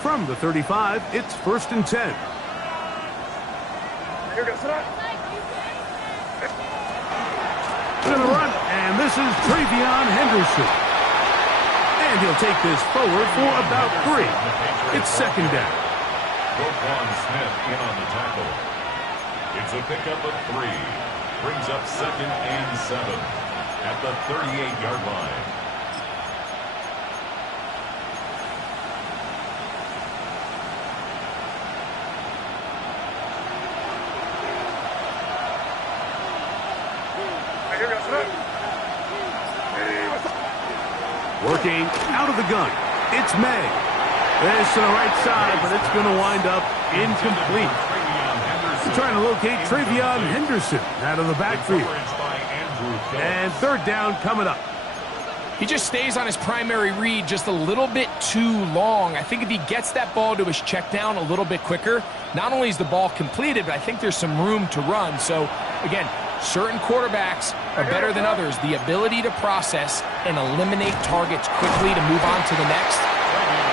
From the 35, it's 1st and 10. Gonna run, and this is TreVeyon Henderson. And he'll take this forward for about 3. It's 2nd down. Roquan Smith in on the tackle. It's a pickup of 3. Brings up 2nd and 7 at the 38-yard line. Working out of the gun. It's May. This to the right side, but it's going to wind up incomplete. We're trying to locate TreVeyon Henderson out of the backfield. And 3rd down coming up. He just stays on his primary read just a little bit too long. I think if he gets that ball to his check down a little bit quicker, not only is the ball completed, but I think there's some room to run. So, again, certain quarterbacks are better than others. The ability to process and eliminate targets quickly to move on to the next,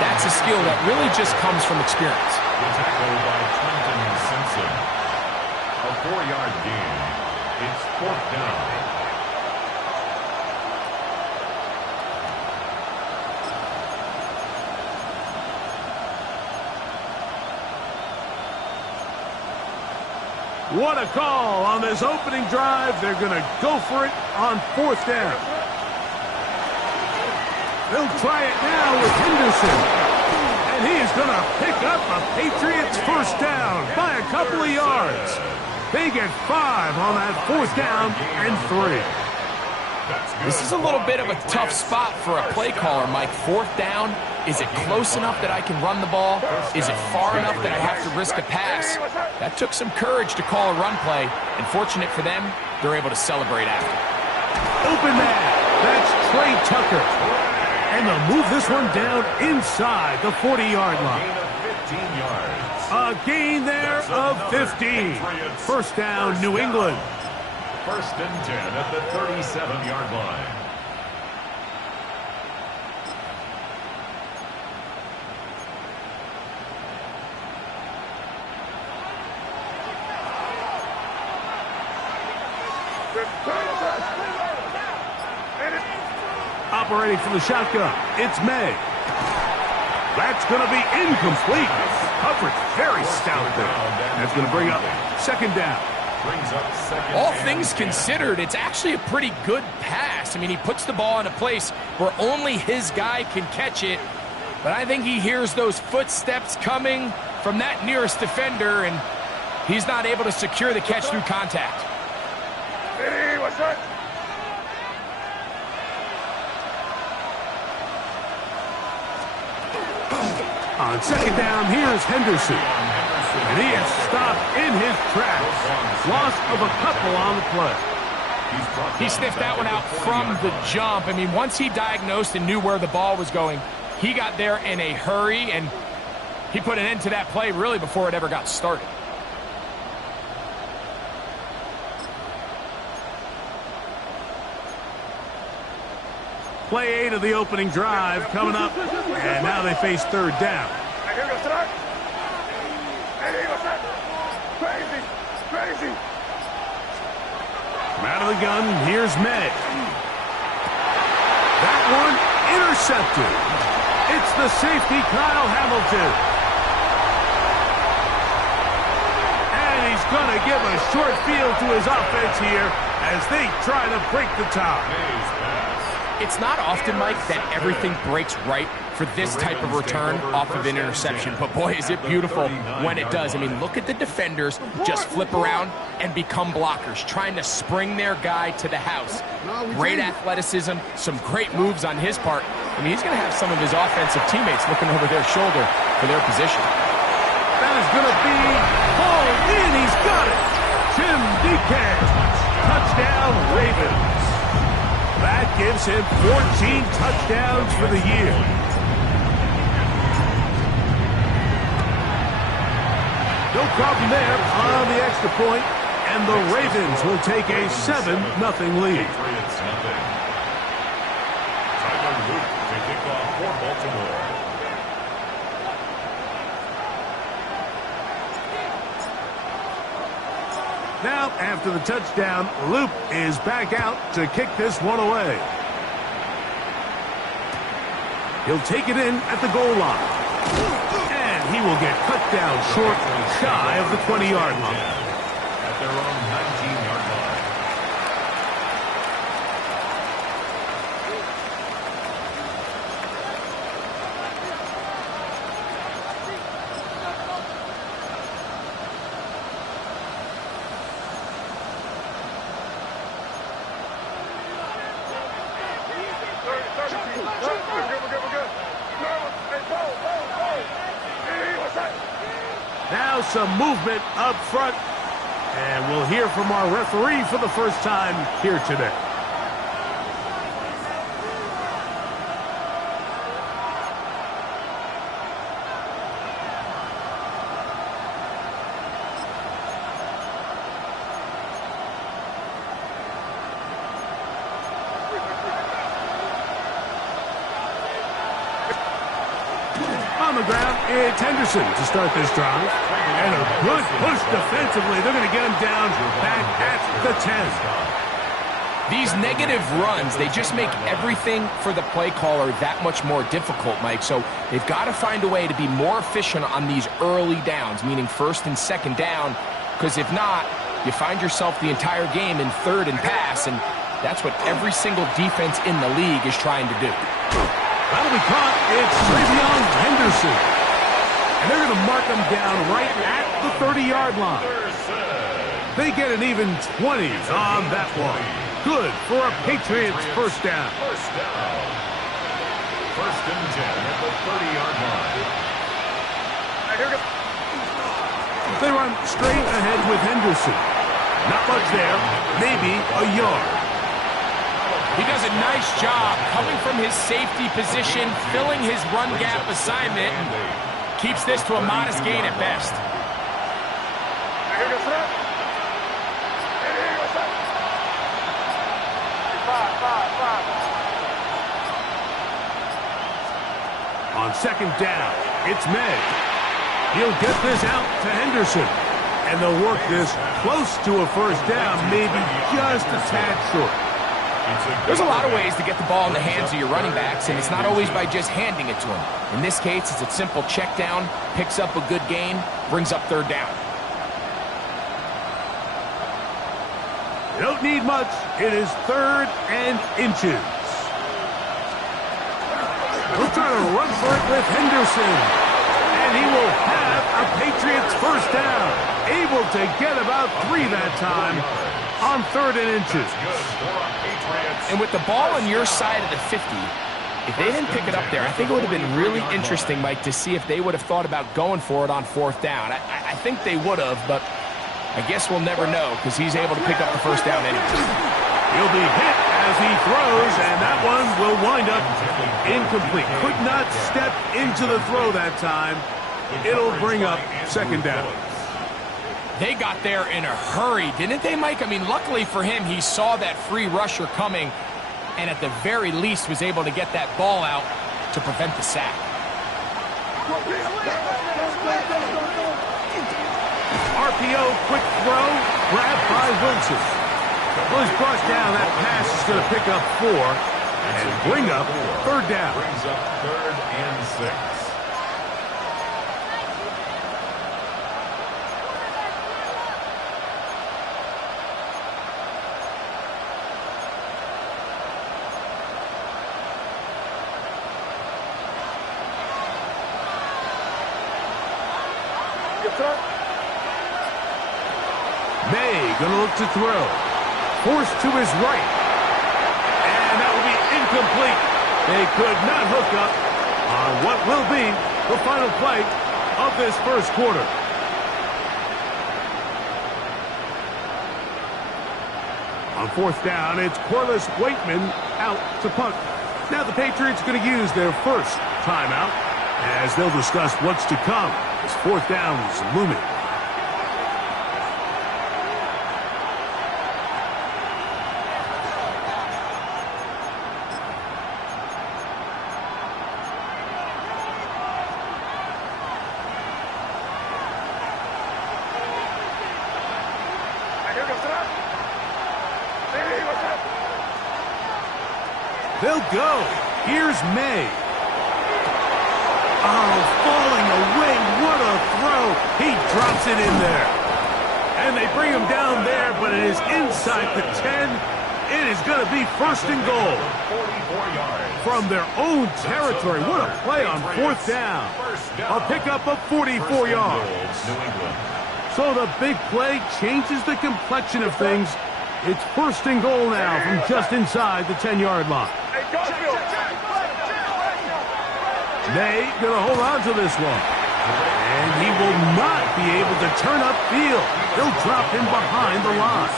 that's a skill that really just comes from experience. The tackle by Trenton Simpson. A 4-yard gain. It's 4th down. What a call on this opening drive. They're going to go for it on 4th down. They'll try it now with Henderson. And he is going to pick up a Patriots 1st down by a couple of yards. They get 5 on that 4th down and 3. This is a little bit of a tough spot for a play caller, Mike. 4th down. Is it close enough that I can run the ball? Is it far enough that I have to risk a pass? That took some courage to call a run play, and fortunate for them, they're able to celebrate after. Open man. That's Trey Tucker. And they'll move this one down inside the 40-yard line. A gain there of 15. 1st down, New England. 1st and 10 at the 37-yard line. Operating from the shotgun, it's May. That's going to be incomplete. Coverage very stout there. That's going to bring up 2nd down. All things considered, it's actually a pretty good pass. I mean, he puts the ball in a place where only his guy can catch it. But I think he hears those footsteps coming from that nearest defender, and he's not able to secure the catch through contact. Hey, what's that? On 2nd down, here's Henderson. And he is stopped in his tracks. Loss of a couple on the play. He sniffed that one out from the jump. I mean, once he diagnosed and knew where the ball was going, he got there in a hurry, and he put an end to that play really before it ever got started. Play 8 of the opening drive coming up, and now they face 3rd down. Crazy. From out of the gun, here's May. That one intercepted. It's the safety, Kyle Hamilton. And he's going to give a short field to his offense here as they try to break the tie. It's not often, Mike, that everything breaks right for this type of return off of an interception. But, boy, is it beautiful when it does. I mean, look at the defenders just flip around and become blockers, trying to spring their guy to the house. Great athleticism, some great moves on his part. I mean, he's going to have some of his offensive teammates looking over their shoulder for their position. That is going to be hauled in. He's got it. Tim DK. Touchdown, Ravens. That gives him 14 touchdowns for the year. No problem there on the extra point, and the Ravens will take a 7-0 lead. Tyler Luke to kick off for Baltimore. Now, after the touchdown, Luke is back out to kick this one away. He'll take it in at the goal line. And he will get cut down short, shy of the 20-yard line. At their own 19-yard line. Now some movement up front. And we'll hear from our referee for the first time here today. On the ground, it's Henderson to start this drive. And a good push defensively. They're going to get him down back at the 10. These negative runs, they just make everything for the play caller that much more difficult, Mike. So they've got to find a way to be more efficient on these early downs, meaning first and second down, because if not, you find yourself the entire game in third and pass, and that's what every single defense in the league is trying to do. That'll be caught. It's TreVeyon Henderson. And they're going to mark him down right at the 30-yard line. They get an even 20 on that one. Good for a Patriots first down. First down. First and 10 at the 30-yard line. They run straight ahead with Henderson. Not much there. Maybe a yard. He does a nice job coming from his safety position, filling his run gap assignment, and keeps this to a modest gain at best. On second down, it's May. He'll get this out to Henderson. And they'll work this close to a first down, maybe just a tad short. There's a lot of ways to get the ball in the hands of your running backs, and it's not always by just handing it to them. In this case, it's a simple check down, picks up a good gain, brings up third down. You don't need much. It is third and inches. We'll try to run for it with Henderson. And he will have a Patriots first down. Able to get about 3 that time on third and inches. And with the ball on your side of the 50, if they didn't pick it up there, I think it would have been really interesting, Mike, to see if they would have thought about going for it on fourth down. I think they would have, but I guess we'll never know because he's able to pick up the first down anyway. He'll be hit as he throws, and that one will wind up incomplete. Could not step into the throw that time. It'll bring up second down. They got there in a hurry, didn't they, Mike? I mean, luckily for him, he saw that free rusher coming and at the very least was able to get that ball out to prevent the sack. RPO, quick throw, grabbed by Wilson. Well, he's brought down. That pass is going to pick up 4 and bring up third down. Brings up third and 6. May going to look to throw. Forced to his right. And that will be incomplete. They could not hook up on what will be the final play of this first quarter. On fourth down, it's Corliss Waitman out to punt. Now the Patriots are going to use their first timeout as they'll discuss what's to come as fourth down is looming. They'll go. Here's May. Oh, falling away. What a throw. He drops it in there. And they bring him down there, but it is inside the 10. It is going to be first and goal. 44 yards. From their own territory. What a play on fourth down. A pickup of 44 yards. New England. So the big play changes the complexion of things. It's first and goal now from just inside the 10-yard line. May going to hold on to this one. And he will not be able to turn upfield. They'll drop him behind the line.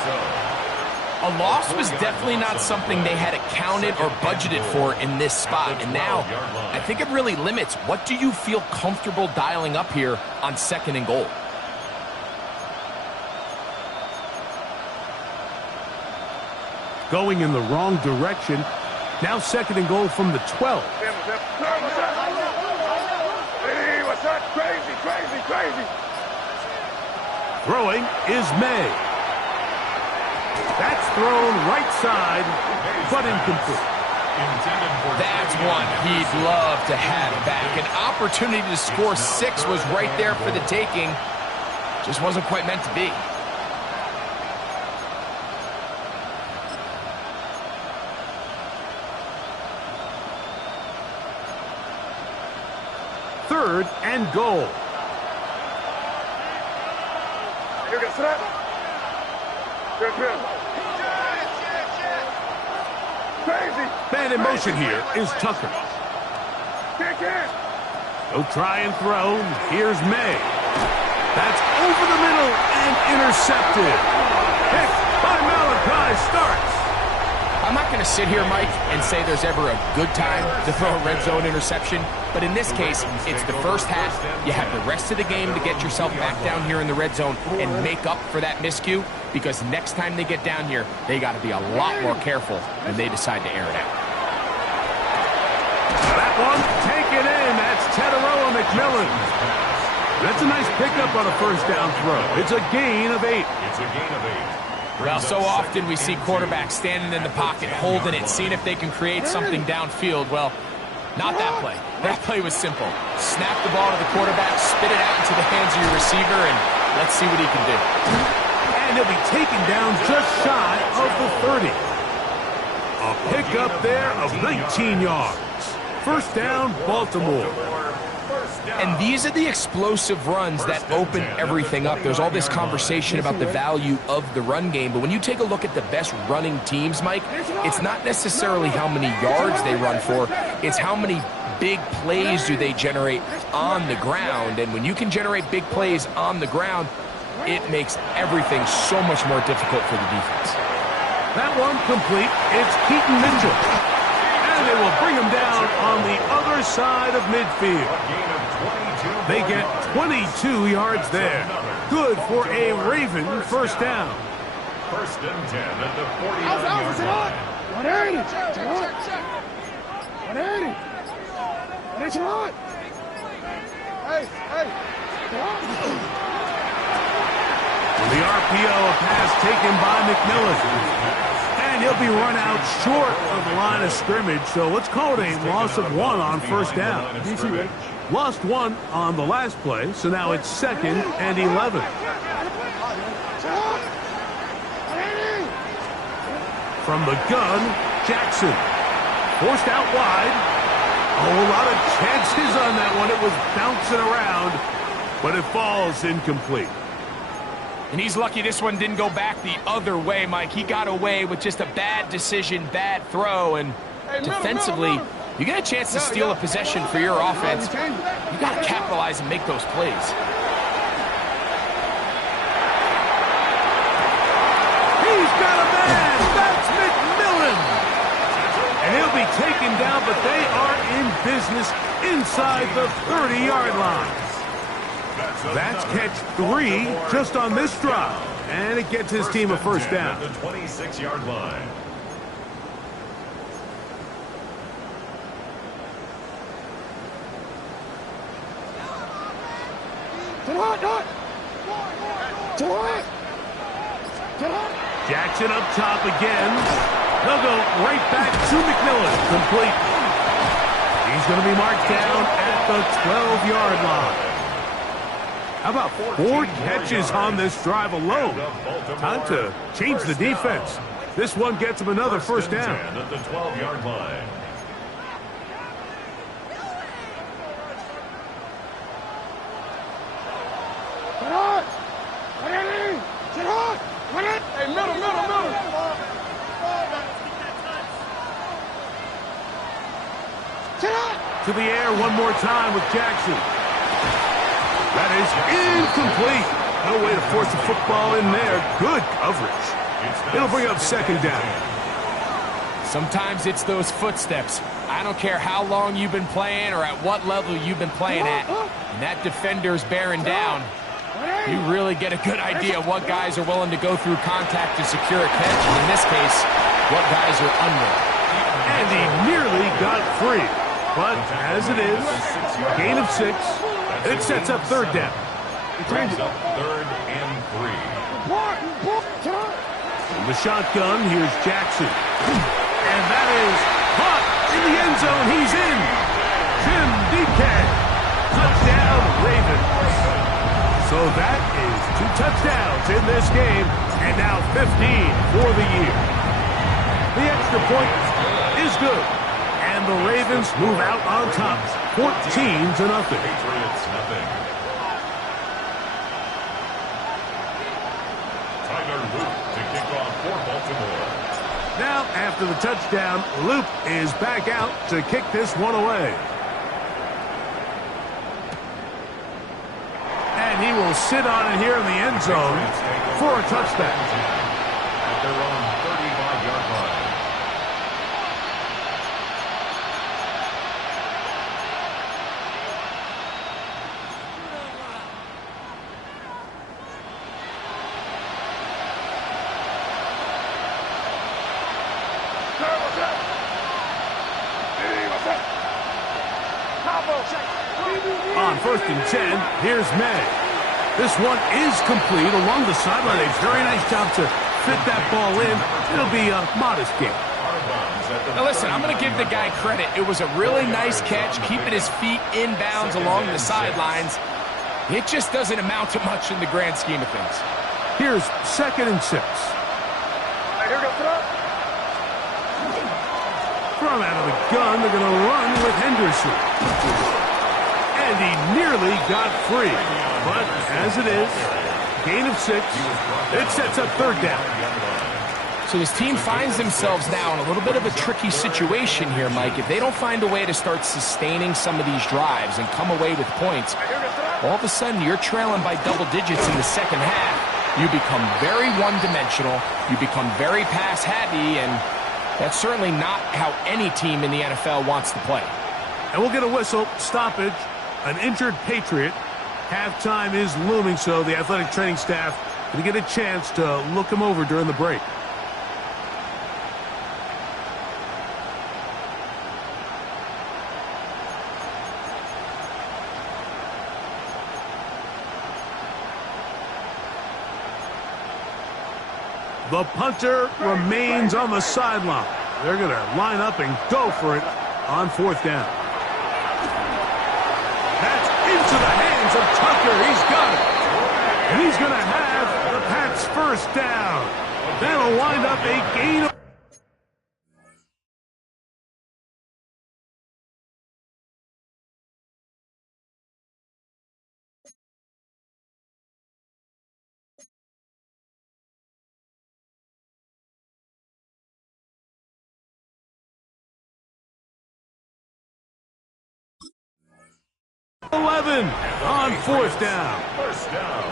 A loss was definitely not something they had accounted or budgeted for in this spot. And now, I think it really limits. What do you feel comfortable dialing up here on second and goal? Going in the wrong direction. Now second and goal from the 12. Hey, what's that? Crazy, crazy, crazy. Throwing is May. That's thrown right side, but incomplete. That's one he'd love to have back. An opportunity to score 6 was right there for the taking. Just wasn't quite meant to be. Third and goal. You can snap. Good. Crazy. Man in motion here is Tucker. Kick in. He'll try and throw. Here's May. That's over the middle and intercepted. Pick by Malachi starts. I'm not going to sit here, Mike, and say there's ever a good time to throw a red zone interception, but in this case, it's the first half. You have the rest of the game to get yourself back down here in the red zone and make up for that miscue, because next time they get down here, they got to be a lot more careful when they decide to air it out. That one taken in. That's Tataroa McMillan. That's a nice pickup on a first down throw. It's a gain of 8. It's a gain of 8. Well, so often we see quarterbacks standing in the pocket, holding it, seeing if they can create something downfield. Well, not that play. That play was simple. Snap the ball to the quarterback, spit it out into the hands of your receiver, and let's see what he can do. And he'll be taken down just shy of the 30. A pickup there of 19 yards. First down, Baltimore. And these are the explosive runs that open everything up. There's all this conversation about the value of the run game, but when you take a look at the best running teams, Mike, it's not necessarily how many yards they run for, it's how many big plays do they generate on the ground. And when you can generate big plays on the ground, it makes everything so much more difficult for the defense. That one complete. It's Keaton Mitchell. And they will bring him down on the other side of midfield. They get 22 yards there. Good for a Raven first down. First and 10 at the 49-yard line. 180. 180. That's right. Hey. The RPO, a pass taken by McMillan. And he'll be run out short of the line of scrimmage, so let's call it a loss of 1 on first down. Lost 1 on the last play, so now it's second and 11. From the gun, Jackson. Forced out wide. A whole lot of chances on that one. It was bouncing around, but it falls incomplete. And he's lucky this one didn't go back the other way, Mike. He got away with just a bad decision, bad throw, and defensively, you get a chance to steal a possession for your offense. You got to capitalize and make those plays. He's got a man. That's McMillan. And he'll be taken down, but they are in business inside the 30-yard line. That's catch 3 just on this drive. And it gets his team a first down. The 26-yard line. Jackson up top again. They'll go right back to McMillan. Complete. He's going to be marked down at the 12-yard line. How about 4 catches on this drive alone? Time to change the defense. This one gets him another first down. At the 12-yard line. Hey, middle. To the air one more time with Jackson. That is incomplete. No way to force the football in there. Good coverage. It'll bring up second down. Sometimes it's those footsteps. I don't care how long you've been playing or at what level you've been playing at. And that defender's bearing down. You really get a good idea of what guys are willing to go through contact to secure a catch. And in this case, what guys are unwilling. And he nearly got free. But as it is, gain of 6. It sets up third down. Brings up 3rd and 3. From the shotgun, here's Jackson. And that is caught in the end zone. He's in. Jim DK. Touchdown, Ravens. So that is 2 touchdowns in this game, and now 15 for the year. The extra point is good, and the Ravens move out on top, 14-0. Patriots, nothing. Tyler Loop to kick off for Baltimore. Now, after the touchdown, Loop is back out to kick this one away. And he will sit on it here in the end zone for a touchdown. At their own 35-yard line. On 1st and 10, here's May. This one is complete along the sideline. A very nice job to fit that ball in. It'll be a modest game. Now listen, I'm going to give the guy credit. It was a really nice catch, keeping his feet inbounds along the sidelines. It just doesn't amount to much in the grand scheme of things. Here's 2nd and 6. From out of the gun, they're going to run with Henderson. And he nearly got free. But as it is, gain of 6. It sets up third down. So his team finds themselves now in a little bit of a tricky situation here, Mike. If they don't find a way to start sustaining some of these drives and come away with points, all of a sudden you're trailing by double digits in the second half. You become very one-dimensional. You become very pass-happy, and that's certainly not how any team in the NFL wants to play. And we'll get a whistle, stoppage, an injured Patriot. Halftime is looming, so the athletic training staff going to get a chance to look him over during the break. The punter remains on the sideline. They're going to line up and go for it on 4th down. That's into the hands of Tucker. He's got it. And he's going to have the Pats' first down. That'll wind up a gain of... ...11 on 4th down. First down.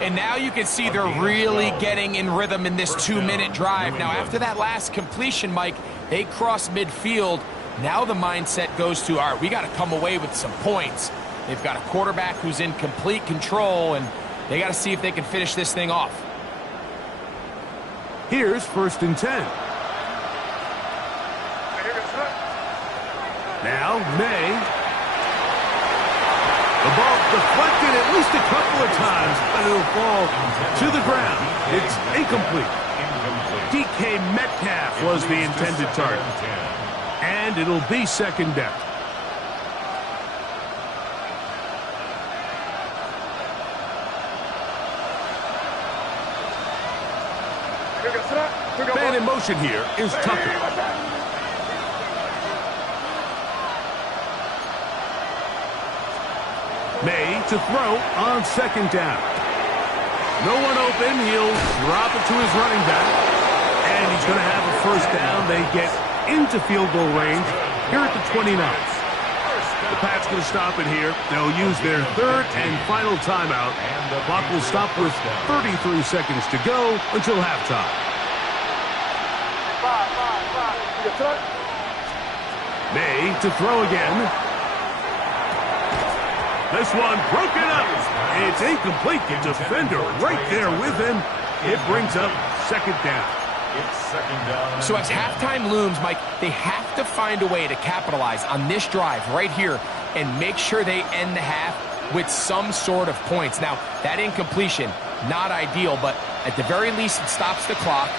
And now you can see they're really getting in rhythm in this 2-minute drive. Now, after that last completion, Mike, they cross midfield. Now the mindset goes to, all right, we got to come away with some points. They've got a quarterback who's in complete control, and they got to see if they can finish this thing off. Here's 1st and 10. Now, May. The ball deflected at least a couple of times, but it'll fall to the ground. It's incomplete. DK Metcalf was the intended target. And it'll be second down. Man in motion here is Tucker. May to throw on second down. No one open. He'll drop it to his running back. And he's going to have a first down. They get into field goal range here at the 29. The Pats going to stop it here. They'll use their third and final timeout. The clock will stop with 33 seconds to go until halftime. May to throw again. This one broken up. It's incomplete. The defender right there with him. It brings up second down. It's second down. So as halftime looms, Mike, they have to find a way to capitalize on this drive right here and make sure they end the half with some sort of points. Now, that incompletion, not ideal, but at the very least, it stops the clock.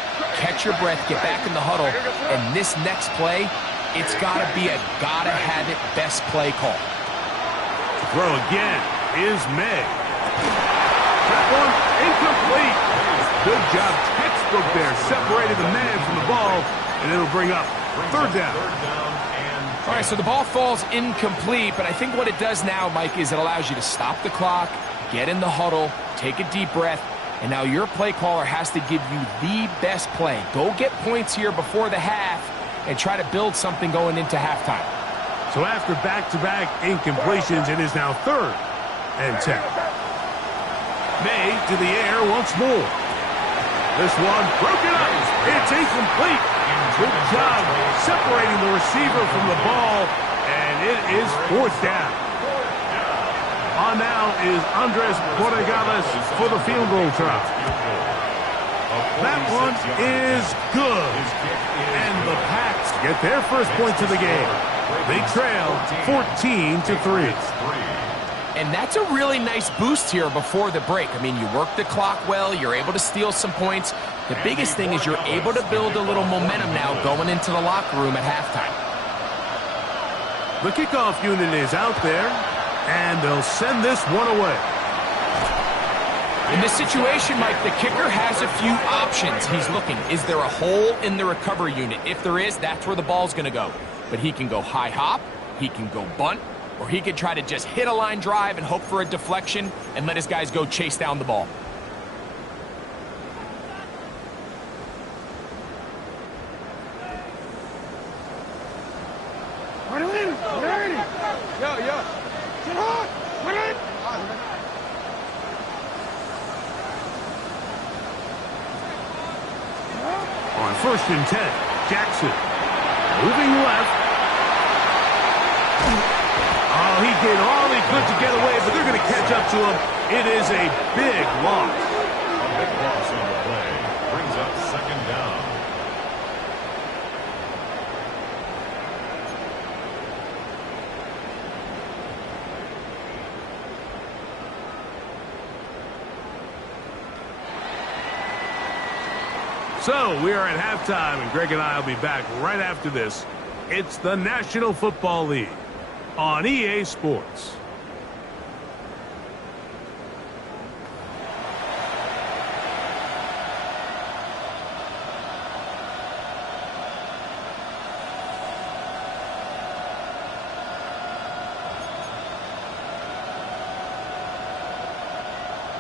Catch your breath, get back in the huddle, and this next play, it's got to be a gotta-have-it best play call. Throw again is May. That one incomplete. Good job, textbook there. Separated the man from the ball, and it'll bring up third down. All right, so the ball falls incomplete, but I think what it does now, Mike, is it allows you to stop the clock, get in the huddle, take a deep breath, and now your play caller has to give you the best play. Go get points here before the half and try to build something going into halftime. So after back-to-back incompletions, it is now third and 10. May to the air once more. This one broken up. It's incomplete. Good job separating the receiver from the ball, and it is fourth down. On now is Andres Borregales for the field goal try. That one is good. And the Pats get their first points of the game. They trail 14-3. And that's a really nice boost here before the break. I mean, you work the clock well, you're able to steal some points. The biggest thing is you're able to build a little momentum now going into the locker room at halftime. The kickoff unit is out there, and they'll send this one away. In this situation, Mike, the kicker has a few options. He's looking, is there a hole in the recovery unit? If there is, that's where the ball's going to go. But he can go high hop, he can go bunt, or he could try to just hit a line drive and hope for a deflection and let his guys go chase down the ball. On first and 10, Jackson moving left. Oh, he did all he could to get away, but they're going to catch up to him. It is a big loss. A big loss on the play. Brings up second down. So we are at halftime, and Greg and I will be back right after this. It's the National Football League on EA Sports.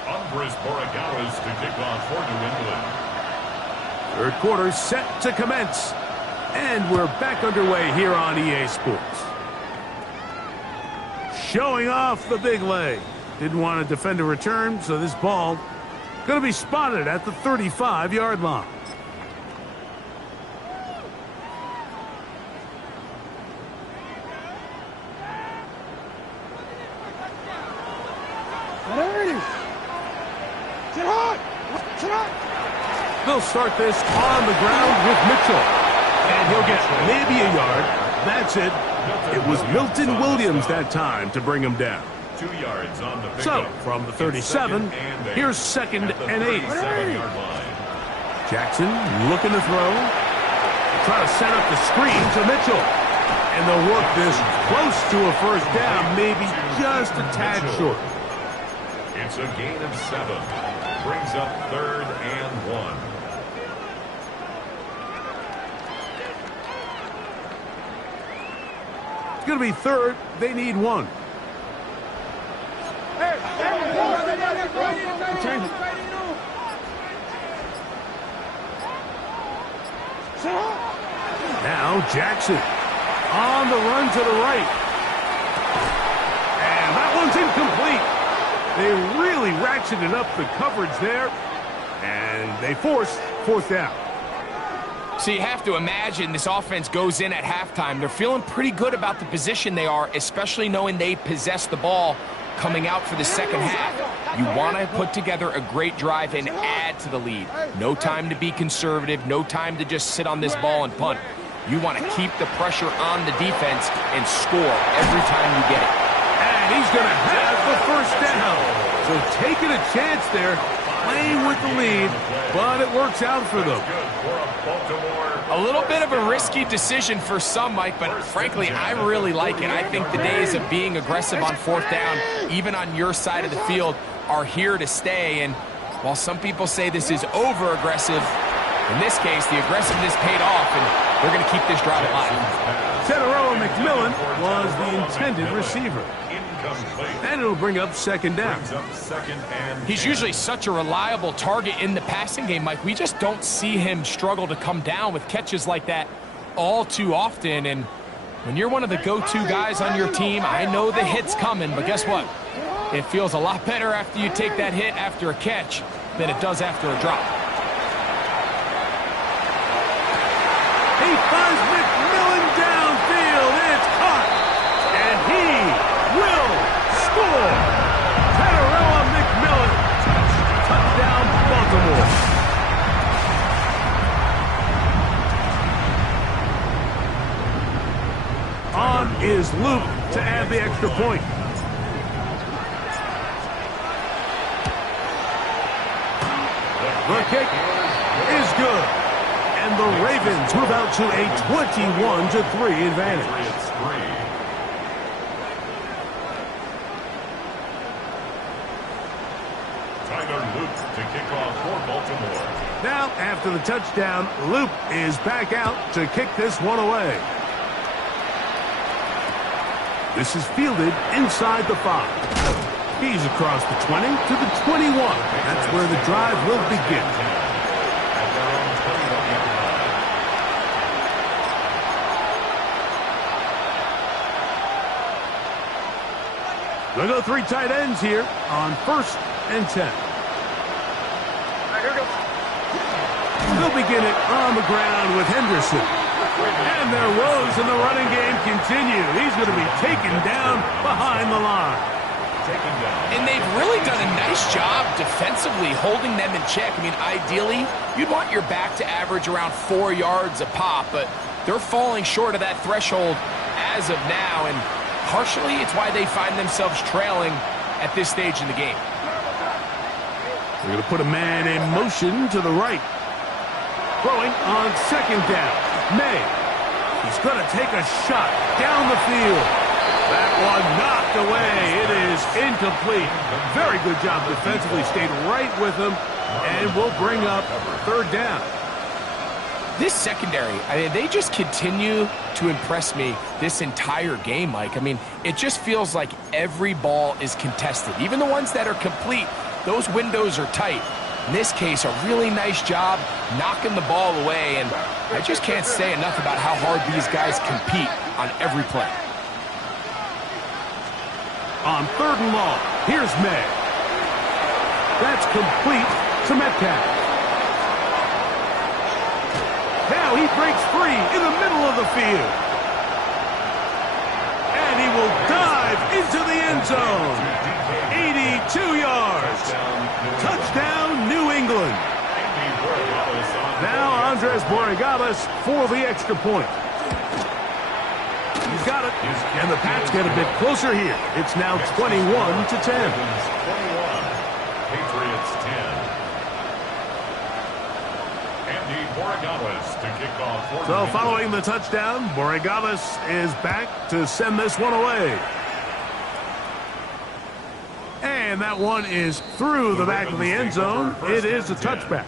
Andres Borregales to kick off for New England. Third quarter set to commence. And we're back underway here on EA Sports. Showing off the big leg. Didn't want to defend a return, so this ball going to be spotted at the 35-yard line. They'll start this on the ground with Mitchell. And he'll get maybe a yard. That's it. It was Milton Williams that time to bring him down. 2 yards on the So, pickup. from the 37, here's 2nd and 8. 37-yard line. Jackson looking to throw. Try to set up the screen to Mitchell. And they'll work this close to a first down, maybe just a tad short. It's a gain of 7. Brings up 3rd and 1. It's going to be 3rd. They need 1. Now Jackson on the run to the right. And that one's incomplete. They really ratcheted up the coverage there. And they forced 4th down. So you have to imagine this offense goes in at halftime. They're feeling pretty good about the position they are, especially knowing they possess the ball coming out for the second half. You want to put together a great drive and add to the lead. No time to be conservative. No time to just sit on this ball and punt. You want to keep the pressure on the defense and score every time you get it. And he's going to have the first down. So taking a chance there, playing with the lead, but it works out for them. A little bit of a risky decision for some, Mike, but frankly, I really like it. I think the days of being aggressive on 4th down, even on your side of the field, are here to stay. And while some people say this is over-aggressive, in this case, the aggressiveness paid off, and they're going to keep this drive alive. Teteroa McMillan was the intended receiver. And it'll bring up 2nd down. He's usually such a reliable target in the passing game, Mike. We just don't see him struggle to come down with catches like that all too often. And when you're one of the go-to guys on your team, I know the hit's coming, but guess what? It feels a lot better after you take that hit after a catch than it does after a drop. He finds McMillan downfield. It's caught. And he will score. Teteroa McMillan. Touchdown, Baltimore. On is Luke to add the extra point. The kick is good. And the Ravens move out to a 21-3 advantage. Tyler Luke to kick off for Baltimore. Now, after the touchdown, Luke is back out to kick this one away. This is fielded inside the 5. He's across the 20 to the 21. That's where the drive will begin. They'll go 3 tight ends here on 1st and 10. They'll begin it on the ground with Henderson. And their woes in the running game continue. He's going to be taken down behind the line. And they've really done a nice job defensively holding them in check. I mean, ideally, you'd want your back to average around 4 yards a pop, but they're falling short of that threshold as of now, and partially it's why they find themselves trailing at this stage in the game. They're going to put a man in motion to the right. Throwing on 2nd down. May. He's going to take a shot down the field. That one knocked away. It is incomplete. Very good job defensively. Stayed right with him and will bring up 3rd down. This secondary, I mean, they just continue to impress me this entire game, Mike. I mean, it just feels like every ball is contested. Even the ones that are complete, those windows are tight. In this case, a really nice job knocking the ball away, and I just can't say enough about how hard these guys compete on every play. On 3rd and long, here's May. That's complete to Metcalf. Now he breaks free in the middle of the field. And he will dive into the end zone. 82 yards. Touchdown, New England. Now Andres Borregales for the extra point. He's got it. And the Pats get a bit closer here. It's now 21-10. 21. Patriots 10. Andy Borregales to kick off. So following the touchdown, Borregales is back to send this one away. And that one is through the back of the end zone. It is a touchback.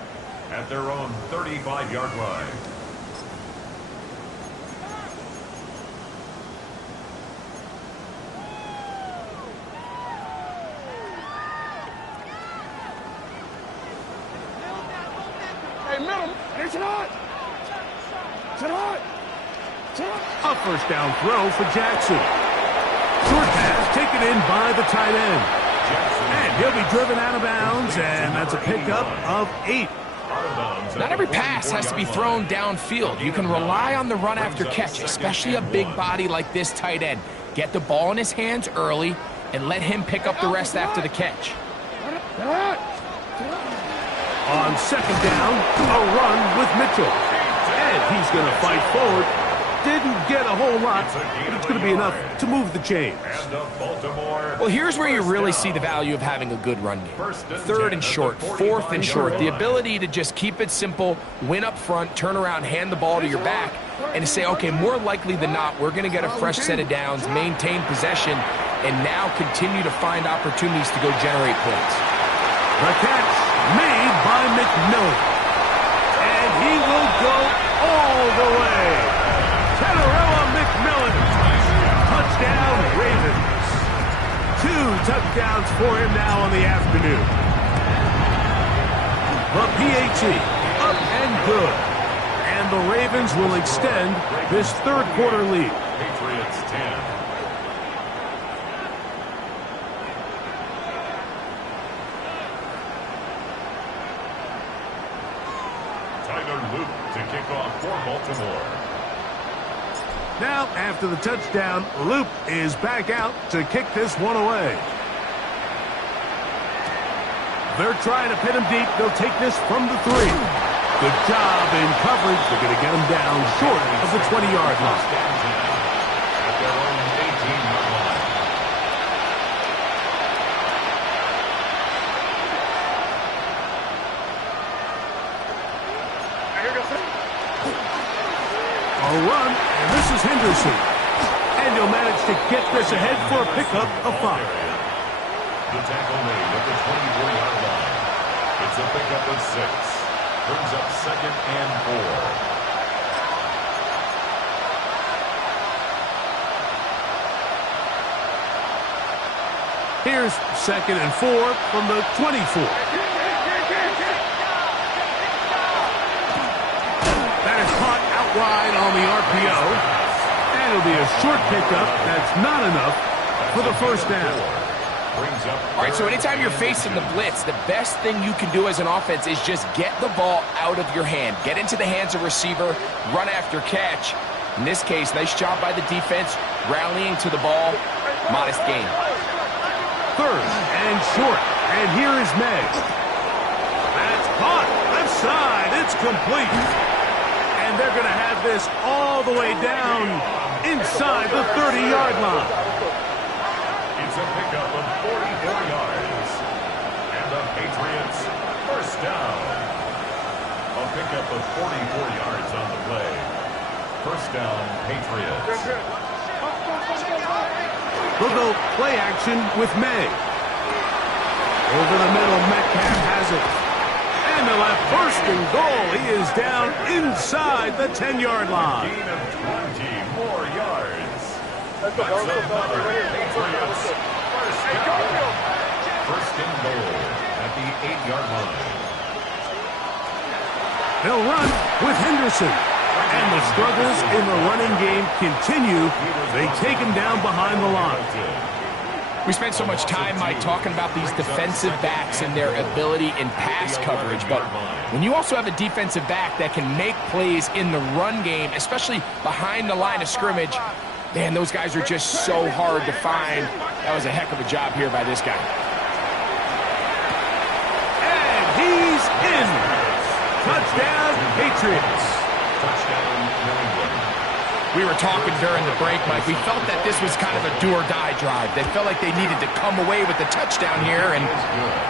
At their own 35-yard line. Hey, middle. It's hot. It's hot. A first down throw for Jackson. Short pass taken in by the tight end. And he'll be driven out of bounds, and that's a pickup of 8. Not every pass has to be thrown downfield. You can rely on the run after catch, especially a big body like this tight end. Get the ball in his hands early and let him pick up the rest after the catch. On second down, a run with Mitchell. And he's going to fight forward. Didn't get a whole lot, but it's going to be enough to move the chains. Well, here's where you really see the value of having a good run game. Third and short, fourth and short. The ability to just keep it simple, win up front, turn around, hand the ball to your back, and to say, okay, more likely than not, we're going to get a fresh set of downs, maintain possession, and now continue to find opportunities to go generate points. The catch made by McMillan. And he will go all the way. Tenerella McMillan. Touchdown, Ravens. 2 touchdowns for him now on the afternoon. The PAT, up and good. And the Ravens will extend this third quarter lead. Patriots 10. Tyler Luke to kick off for Baltimore. Now, after the touchdown, Loop is back out to kick this one away. They're trying to pin him deep. They'll take this from the 3. Good job in coverage. They're going to get him down short of the 20-yard line. At their own 18-yard line. A run, and this is Henderson. And he'll manage to get this ahead for a pickup of 5. The tackle made at the 24-yard line. It's a pickup of 6. Brings up second and 4. Here's second and 4 from the 24. That is caught out wide on the RPO. And it'll be a short pickup. That's not enough for the first down. All right, so anytime you're facing the blitz, the best thing you can do as an offense is just get the ball out of your hand. Get into the hands of receiver, run after catch. In this case, nice job by the defense, rallying to the ball. Modest gain. Third and short. And here is May. That's caught. Left side. It's complete. And they're going to have this all the way down inside the 30-yard line. It's a pickup of 44 yards. And the Patriots first down. A pickup of 44 yards on the play. First down, Patriots. They'll go play action with May. Over the middle, Metcalf has it. And they'll have first and goal. He is down inside the 10-yard line. Gain of 20 more yards. That's another Patriots first down. First and goal at the 8-yard line. They'll run with Henderson. And the struggles in the running game continue. They take him down behind the line. We spent so much time, Mike, talking about these defensive backs and their ability in pass coverage. But when you also have a defensive back that can make plays in the run game, especially behind the line of scrimmage, man, those guys are just so hard to find. That was a heck of a job here by this guy. And he's in. Touchdown, Patriots. Touchdown, New England. We were talking during the break, Mike. We felt that this was kind of a do-or-die drive. They felt like they needed to come away with the touchdown here, and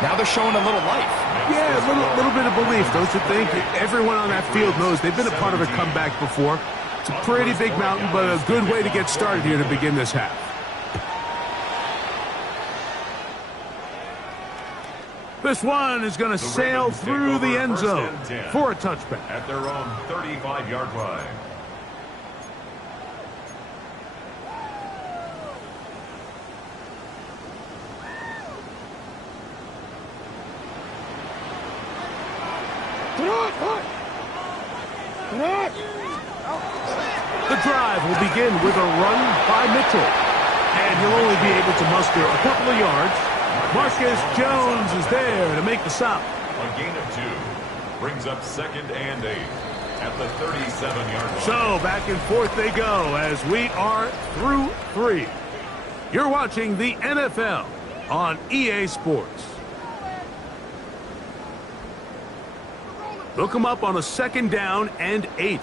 now they're showing a little life. Yeah, a little bit of belief, don't you think? Everyone on that field knows they've been a part of a comeback before. It's a pretty big mountain, but a good way to get started here to begin this half. This one is going to sail through the end zone for a touchback. At their own 35-yard line. The drive will begin with a run by Mitchell. And he'll only be able to muster a couple of yards. Marcus Jones is there to make the stop. A gain of 2 brings up 2nd and 8 at the 37-yard line. So back and forth they go as we are through 3. You're watching the NFL on EA Sports. Look them up on a 2nd down and 8.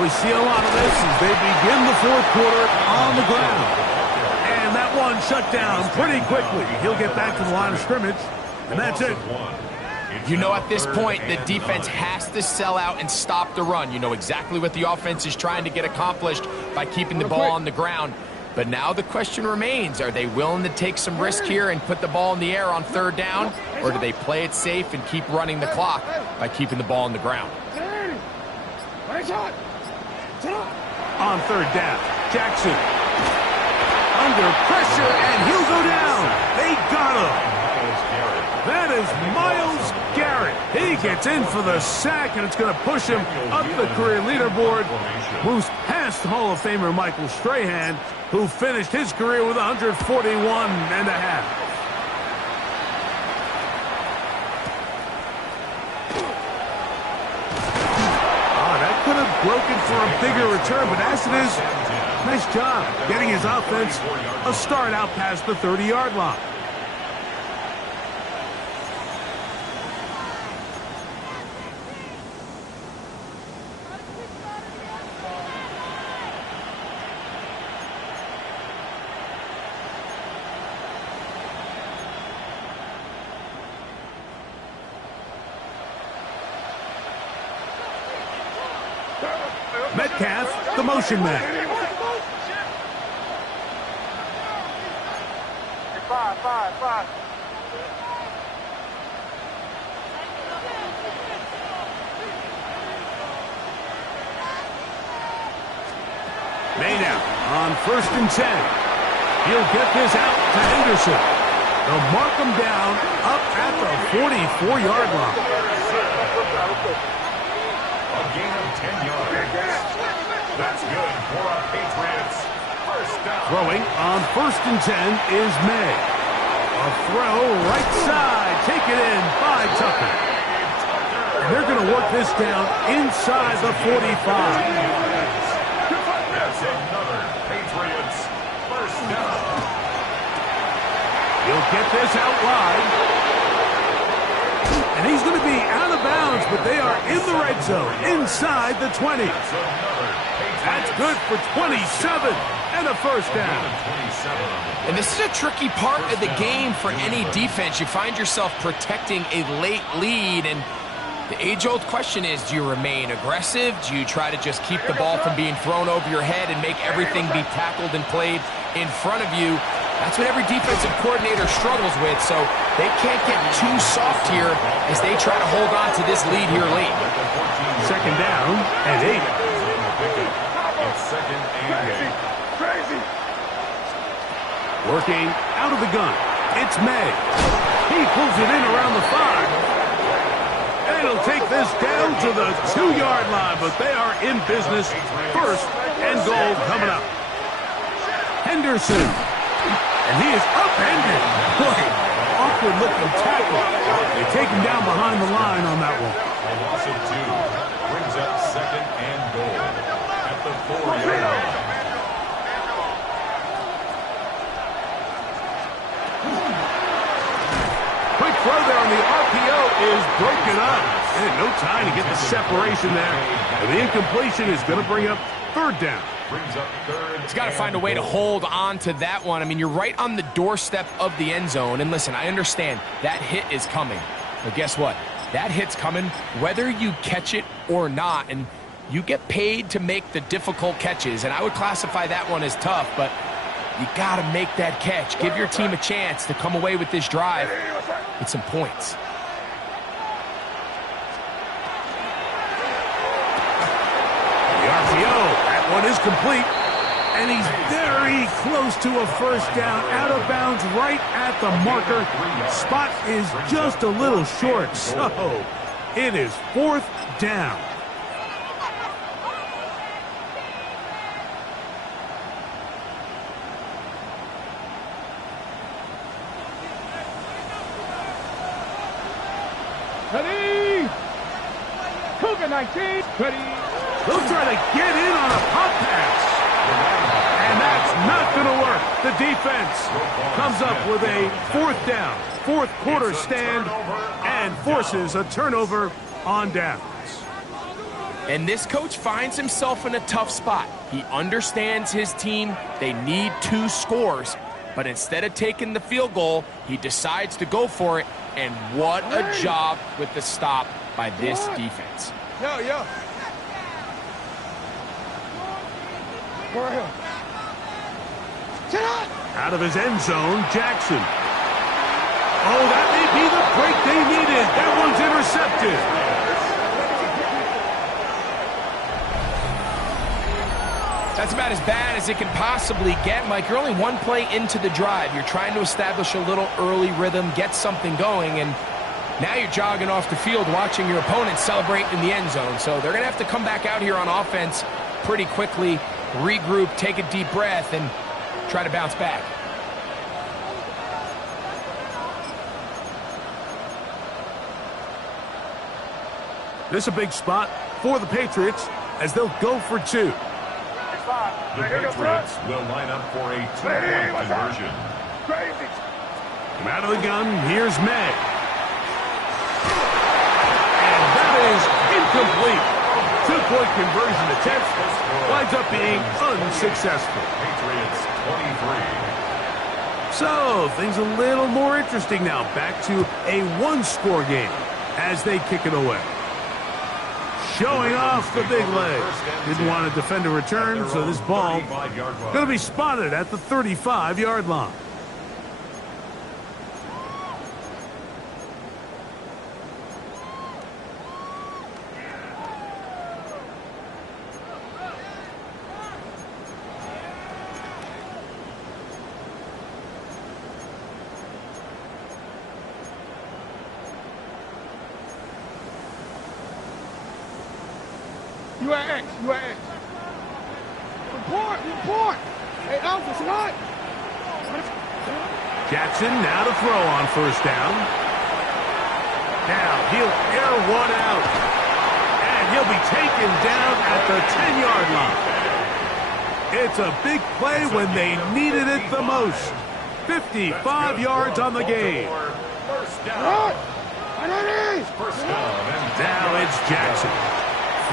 We see a lot of this as they begin the 4th quarter on the ground. And that one shut down pretty quickly. He'll get back to the line of scrimmage, and that's it. You know, at this point, the defense has to sell out and stop the run. You know exactly what the offense is trying to get accomplished by keeping the ball on the ground. But now the question remains, are they willing to take some risk here and put the ball in the air on 3rd down? Or do they play it safe and keep running the clock by keeping the ball on the ground? On 3rd down, Jackson under pressure, and he'll go down. They got him. That is Myles Garrett. He gets in for the sack, and it's going to push him up the career leaderboard. Moves past Hall of Famer Michael Strahan, who finished his career with 141 and a half. Could have broken for a bigger return, but as it is, nice job getting his offense a start out past the 30-yard line. Metcalf, the motion man. Five. Maynard on 1st and 10. He'll get this out to Henderson. They'll mark him down up at the 44-yard line. A gain of 10 yards. That's good for a Patriots. 1st down. Throwing on 1st and 10 is May. A throw right side. Take it in by Tucker. And they're going to work this down inside the 45. That's another Patriots 1st down. He'll get this out wide. And he's going to be out of bounds, but they are in the red zone, inside the 20. That's good for 27 and a 1st down. And this is a tricky part of the game for any defense. You find yourself protecting a late lead, and the age-old question is, do you remain aggressive? Do you try to just keep the ball from being thrown over your head and make everything be tackled and played in front of you? That's what every defensive coordinator struggles with, so they can't get too soft here as they try to hold on to this lead here late. 2nd down and 8. It's 2nd and 8. Crazy. Working out of the gun, it's May. He pulls it in around the 5. And he'll take this down to the 2-yard line, but they are in business. 1st and goal coming up. Henderson. And he is upended. Boy, awkward-looking tackle. They take him down behind the line on that one. A loss of 2 brings up 2nd and goal at the 4-yard line. Quick throw is broken up. And no time to get the separation there. And the incompletion is going to bring up third down. He's got to find a way to hold on to that one. I mean, you're right on the doorstep of the end zone. And listen, I understand that hit is coming. But guess what? That hit's coming whether you catch it or not. And you get paid to make the difficult catches. And I would classify that one as tough, but you got to make that catch. Give your team a chance to come away with this drive with some points. The RPO, that one is complete. And he's very close to a first down, out of bounds right at the marker. Spot is just a little short, so it is fourth down. Ready? Cougar 19. Ready? They'll try to get in on a pop pass. And that's not going to work. The defense comes up with a fourth down, fourth quarter stand, and forces a turnover on downs. And this coach finds himself in a tough spot. He understands his team. They need 2 scores. But instead of taking the field goal, he decides to go for it. And what a job with the stop by this defense. Yo. Out of his end zone, Jackson. Oh, that may be the break they needed. That one's intercepted. That's about as bad as it can possibly get, Mike. You're only one play into the drive. You're trying to establish a little early rhythm, get something going, and now you're jogging off the field watching your opponent celebrate in the end zone. So they're going to have to come back out here on offense pretty quickly, regroup, take a deep breath, and try to bounce back. This is a big spot for the Patriots as they'll go for 2. The Patriots will line up for a 2-point conversion. Crazy. Come out of the gun, here's May. And that is incomplete. 2-point conversion attempt winds up being unsuccessful. Patriots 23. So, things a little more interesting now. Back to a 1-score game as they kick it away. Showing off the big leg. Didn't want to defend a return, so this ball going to be spotted at the 35-yard line. UAX. Report. Hey, Alpha, what? Jackson now to throw on first down. Now he'll air one out. And he'll be taken down at the 10-yard line. It's a big play when they needed it the most. 55 yards on the game. First down. Now it's Jackson.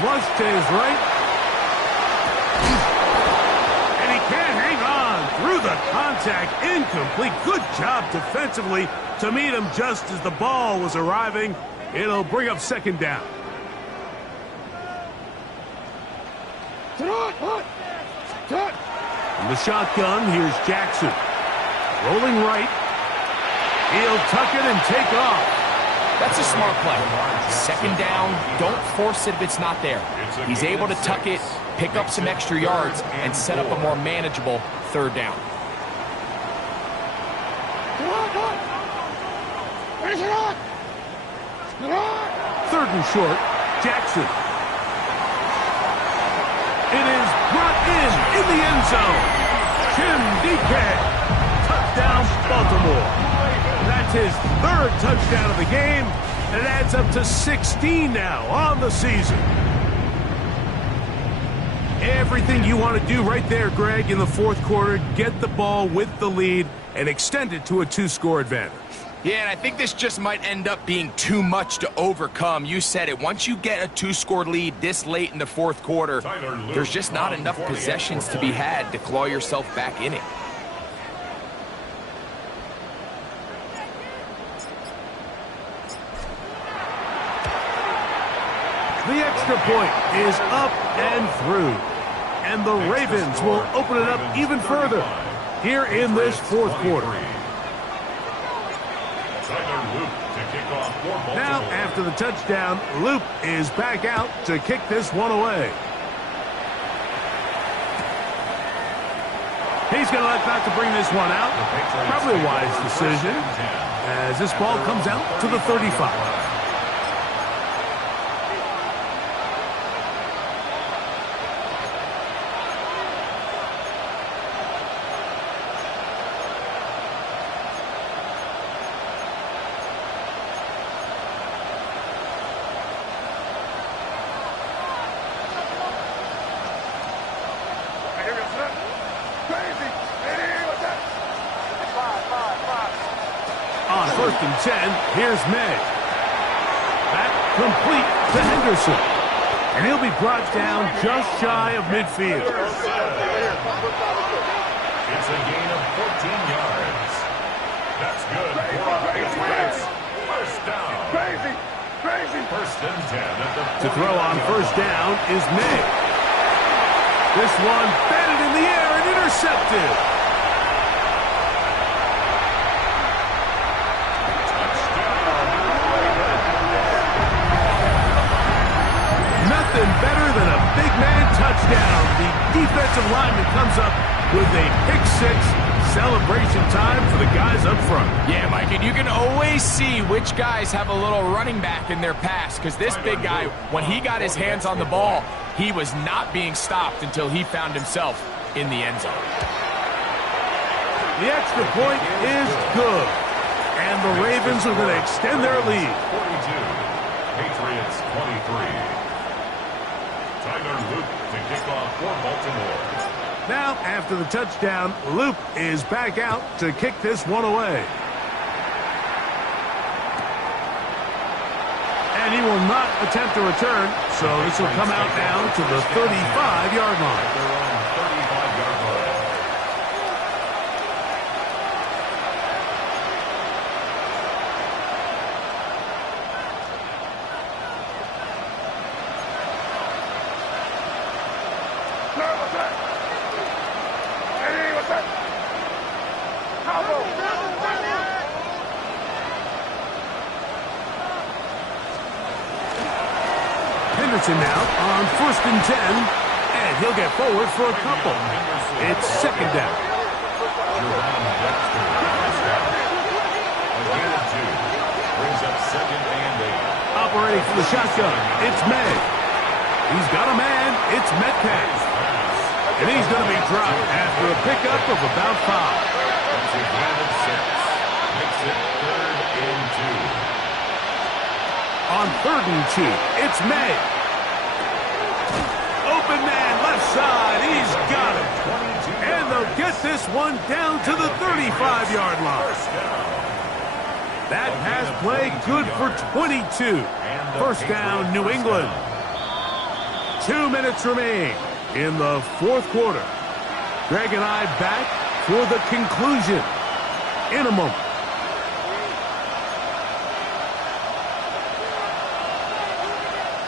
Flush to his right. And he can't hang on through the contact. Incomplete. Good job defensively to meet him just as the ball was arriving. It'll bring up second down. From the shotgun, here's Jackson. Rolling right. He'll tuck it and take off. That's a smart play. Second down, don't force it if it's not there. He's able to tuck it, pick up some extra yards, and set up a more manageable third down. Third and short, Jackson. It is brought in the end zone. Tim DK. Touchdown, Baltimore. That's his third touchdown of the game, and it adds up to 16 now on the season. Everything you want to do right there, Greg, in the fourth quarter, get the ball with the lead and extend it to a 2-score advantage. Yeah, and I think this just might end up being too much to overcome. You said it. Once you get a 2-score lead this late in the fourth quarter, there's just not enough possessions to be had to claw yourself back in it. The extra point is up and through. And the Ravens will open it up even further here in this fourth quarter. Now, after the touchdown, Loop is back out to kick this one away. He's going to elect not to bring this one out. Probably a wise decision as this ball comes out to the 35. On 1st and 10, here's May. Back complete to Henderson. And he'll be brought down just shy of midfield. It's a gain of 14 yards. That's good for the Patriots. First down. Crazy. First and 10 at the To throw on first down is May. This one batted in the air and intercepted. Nothing better than a big man touchdown. The defensive lineman comes up with a pick-6. Celebration time for the guys up front. Yeah, Mike, and you can always see which guys have a little running back in their pass, because this big guy, when he got his hands on the ball, he was not being stopped until he found himself in the end zone. The extra point is good, and the Ravens are going to extend their lead. 42, Patriots 23. Tyler Loop to kick off for Baltimore. Now, after the touchdown, Loop is back out to kick this one away. And he will not attempt a return, so this will come out now to the 35-yard line. Their own 35-yard line. Henderson now on 1st and 10, and he'll get forward for a couple. It's second down. Jerome Dexter. A gain of 2. Brings up second and 8. Operating for the shotgun, it's May. He's got a man, it's Metcalf. And he's going to be dropped after a pickup of about 5. That's a gain of 6. Makes it 3rd and 2. On 3rd and 2, it's May. Open man, left side, he's got it. And they'll get this one down to the 35-yard line. That pass play good for 22. First down, New England. 2 minutes remain in the fourth quarter. Greg and I back for the conclusion in a moment.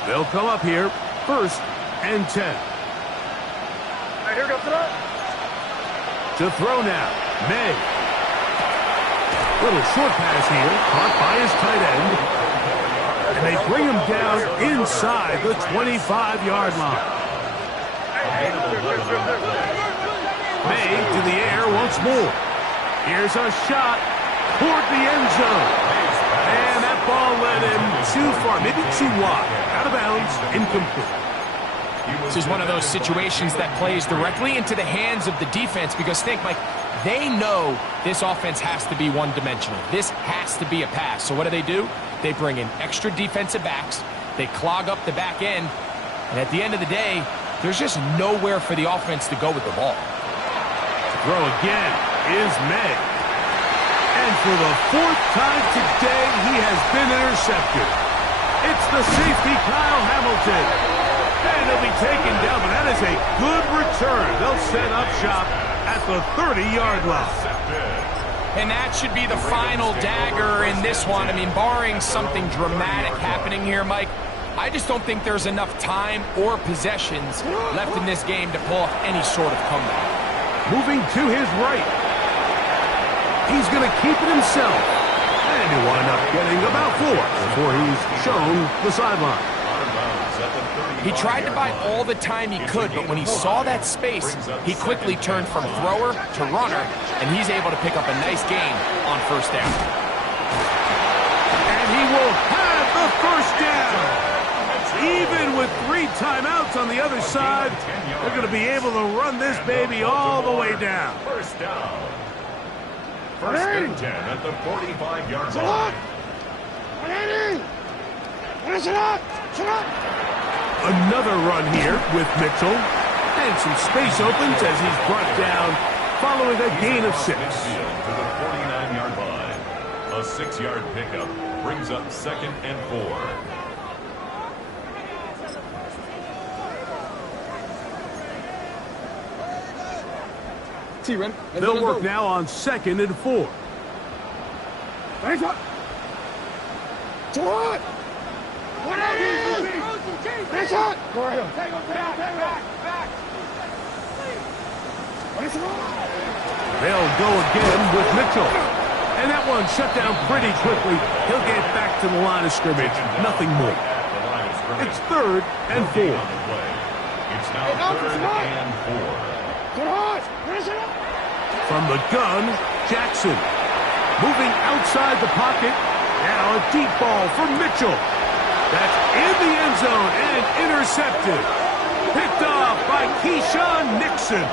They'll come up here, 1st and 10. Here goes the To throw now, May. Little short pass here, caught by his tight end. And they bring him down inside the 25-yard line. May to the air once more. Here's a shot toward the end zone. And that ball led him too far, maybe too wide. Out of bounds, incomplete. This is one of those situations that plays directly into the hands of the defense, because think, Mike, they know this offense has to be one-dimensional. This has to be a pass. So what do? They bring in extra defensive backs. They clog up the back end. And at the end of the day, there's just nowhere for the offense to go with the ball. Throw again is May. And for the fourth time today, he has been intercepted. It's the safety, Kyle Hamilton. And he'll be taken down, but that is a good return. They'll set up shop at the 30-yard line. And that should be the final dagger in this one. I mean, barring something dramatic happening here, Mike, I just don't think there's enough time or possessions left in this game to pull off any sort of comeback. Moving to his right. He's going to keep it himself. And he'll wind up getting about 4 before he's shown the sideline. He tried to buy all the time he could, but when he saw that space, he quickly turned from thrower to runner, and he's able to pick up a nice gain on first down. And he will have the first down. Even with 3 timeouts on the other side, they're going to be able to run this baby all the way down. First down. First and 10 at the 45-yard line. Another run here with Mitchell. And some space opens as he's brought down following a gain of 6. To the 49-yard line. A 6-yard pickup brings up 2nd and 4. They'll work now on 2nd and 4. They'll go again with Mitchell. And that one shut down pretty quickly. He'll get back to the line of scrimmage. Nothing more. It's 3rd and 4. It's now 3rd and 4. From the gun, Jackson. Moving outside the pocket. Now a deep ball for Mitchell. That's in the end zone and intercepted. Picked off by Keyshawn Nixon.